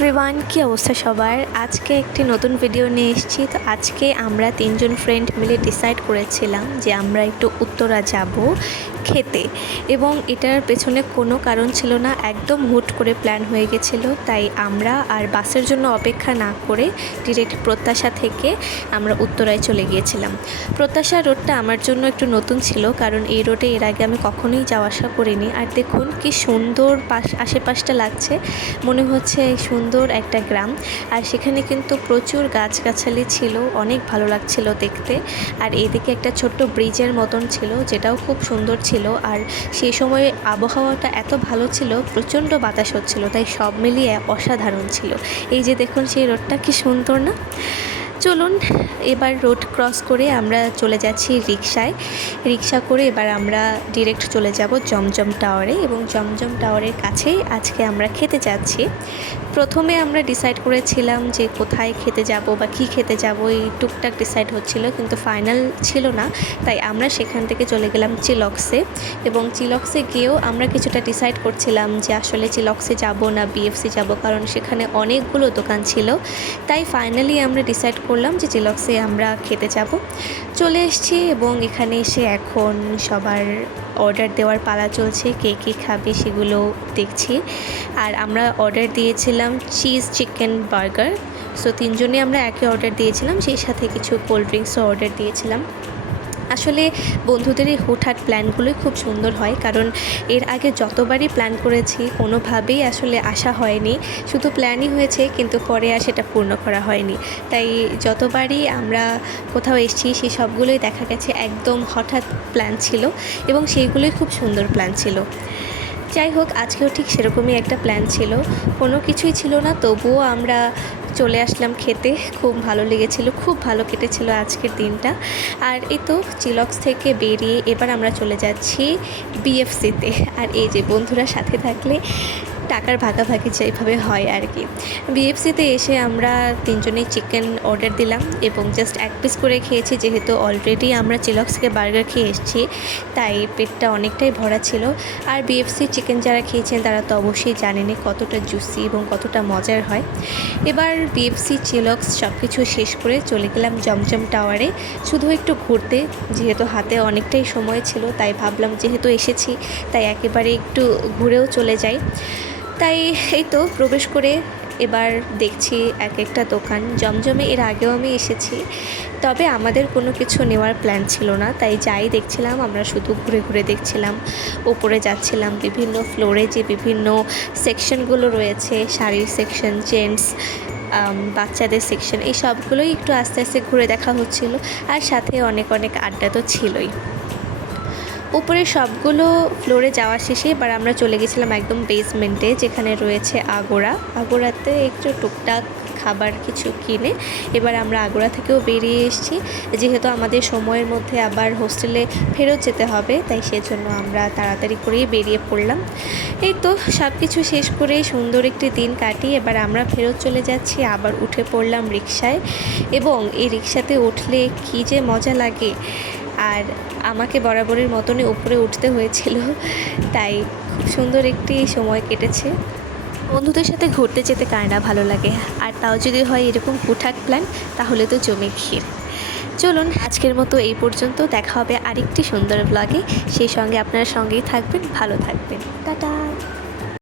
Everyone, কী অবস্থা সবার। আজকে একটি নতুন ভিডিও নিয়ে এসেছি। তো আজকে আমরা তিনজন ফ্রেন্ড মিলে ডিসাইড করেছিলাম যে আমরা একটু উত্তরা যাব খেতে, এবং এটার পেছনে কোনো কারণ ছিল না, একদম হুট করে প্ল্যান হয়ে গেছিলো। তাই আমরা আর বাসের জন্য অপেক্ষা না করে ডিরেক্ট প্রত্যাশা থেকে আমরা উত্তরায় চলে গিয়েছিলাম। প্রত্যাশা রোডটা আমার জন্য একটু নতুন ছিল, কারণ এই রোডে এর আগে আমি কখনোই যাওয়া আসা করিনি। আর দেখুন কি সুন্দর আশেপাশটা লাগছে, মনে হচ্ছে সুন্দর একটা গ্রাম। আর সেখানে কিন্তু প্রচুর গাছগাছালি ছিল, অনেক ভালো লাগছিল দেখতে। আর এইদিকে একটা ছোট্ট ব্রিজের মতন ছিল, যেটাও খুব সুন্দর ছিল। আর সেই সময় আবহাওয়াটা এত ভালো ছিল, প্রচণ্ড বাতাস হচ্ছিল, তাই সব মিলিয়ে অসাধারণ ছিল। এই যে দেখুন সেই রোডটা কি সুন্দর না। চলুন এবার রোড ক্রস করে আমরা চলে যাচ্ছি রিক্সা করে। এবার আমরা ডিরেক্ট চলে যাব জমজম টাওয়ারে, এবং জমজম টাওয়ারের কাছেই আজকে আমরা খেতে যাচ্ছি। প্রথমে আমরা ডিসাইড করেছিলাম যে কোথায় খেতে যাব বা কী খেতে যাব, এই টুকটাক ডিসাইড হচ্ছিল, কিন্তু ফাইনাল ছিল না। তাই আমরা সেখান থেকে চলে গেলাম চিলক্সে, এবং চিলক্সে গিয়েও আমরা কিছুটা ডিসাইড করছিলাম যে আসলে চিলক্সে যাব না বিএফসি যাব, কারণ সেখানে অনেকগুলো দোকান ছিল। তাই ফাইনালি আমরা ডিসাইড করলাম যে চিলক্সে আমরা খেতে যাব। চলে এসেছি, এবং এখানে এসে এখন সবার অর্ডার দেওয়ার পালা চলছে, কে কী খাবে সেগুলো দেখছি। আর আমরা অর্ডার দিয়েছিলাম চিজ চিকেন বার্গার। সো তিনজনে আমরা একই অর্ডার দিয়েছিলাম, সেই সাথে কিছু কোল্ড ড্রিঙ্কসও অর্ডার দিয়েছিলাম। আসলে বন্ধুদের এই হুটহাট প্ল্যানগুলোই খুব সুন্দর হয়, কারণ এর আগে যতবারই প্ল্যান করেছি কোনোভাবেই আসলে আসা হয়নি, শুধু প্ল্যানই হয়েছে, কিন্তু পরে আর সেটা পূর্ণ করা হয়নি। তাই যতবারই আমরা কোথাও এসেছি সেই সবগুলোই দেখা গেছে একদম হঠাৎ প্ল্যান ছিল, এবং সেইগুলোই খুব সুন্দর প্ল্যান ছিল। যাই হোক, আজকেও ঠিক সেরকমই একটা প্ল্যান ছিল, কোনো কিছুই ছিল না, তবুও আমরা চলে আসলাম খেতে। খুব ভালো লেগেছিল, খুব ভালো কেটেছিল আজকের দিনটা। আর এই তো চিলক্স থেকে বেরিয়ে এবার আমরা চলে যাচ্ছি বিএফসিতে। আর এই যে বন্ধুরা সাথে থাকলে টাকার ভাগাভাগি যেভাবে হয় আর কি। বিএফসিতে এসে আমরা তিনজনেই চিকেন অর্ডার দিলাম, এবং জাস্ট এক পিস করে খেয়েছি, যেহেতু অলরেডি আমরা চিলক্স থেকে বার্গার খেয়ে এসেছি, তাই পেটটা অনেকটাই ভরা ছিল। আর বিএফসি চিকেন যারা খেয়েছেন তারা তো অবশ্যই জানেনই কতটা জুসি এবং কতটা মজার হয়। এবার বিএফসি চিলক্স সব কিছু শেষ করে চলে গেলাম জমজম টাওয়ারে, শুধু একটু ঘুরতে, যেহেতু হাতে অনেকটাই সময় ছিল। তাই ভাবলাম যেহেতু এসেছি তাই একেবারে একটু ঘুরেও চলে যাই। তাই এই তো প্রবেশ করে এবার দেখছি এক একটা দোকান। জমজমে এর আগেও আমি এসেছি, তবে আমাদের কোনো কিছু নেওয়ার প্ল্যান ছিল না, তাই যাই দেখছিলাম আমরা শুধু ঘুরে ঘুরে দেখছিলাম। ওপরে যাচ্ছিলাম, বিভিন্ন ফ্লোরে যে বিভিন্ন সেকশনগুলো রয়েছে, শাড়ির সেকশন, জেন্টস, বাচ্চাদের সেকশন, এই সবগুলোই একটু আস্তে আস্তে ঘুরে দেখা হচ্ছিল। আর সাথে অনেক অনেক আড্ডা তো ছিলই। উপরে সবগুলো ফ্লোরে যাওয়া শেষে এবার আমরা চলে গেছিলাম একদম বেসমেন্টে, যেখানে রয়েছে আগোড়াতে একটু টুকটাক খাবার কিছু কিনে এবার আমরা আগোড়া থেকেও বেরিয়ে এসেছি, যেহেতু আমাদের সময়ের মধ্যে আবার হোস্টেলে ফেরত যেতে হবে, তাই সেজন্য আমরা তাড়াতাড়ি করেই বেরিয়ে পড়লাম। এই তো সব কিছু শেষ করে সুন্দর একটি দিন কাটিয়ে এবার আমরা ফেরত চলে যাচ্ছি। আবার উঠে পড়লাম রিকশায়, এবং এই রিকশাতে উঠলে কী যে মজা লাগে। আর আমাকে বরাবরের মতনই উপরে উঠতে হয়েছিল, তাই খুব সুন্দর একটি সময় কেটেছে। বন্ধুদের সাথে ঘুরতে যেতে কার না ভালো লাগে, আর তাও যদি হয় এরকম হুটহাট প্ল্যান, তাহলে তো জমে ক্ষীর। চলুন আজকের মতো এই পর্যন্ত, দেখা হবে আরেকটি সুন্দর ব্লগে। সেই সঙ্গে আপনারা সঙ্গেই থাকবেন, ভালো থাকবেন, টাটা।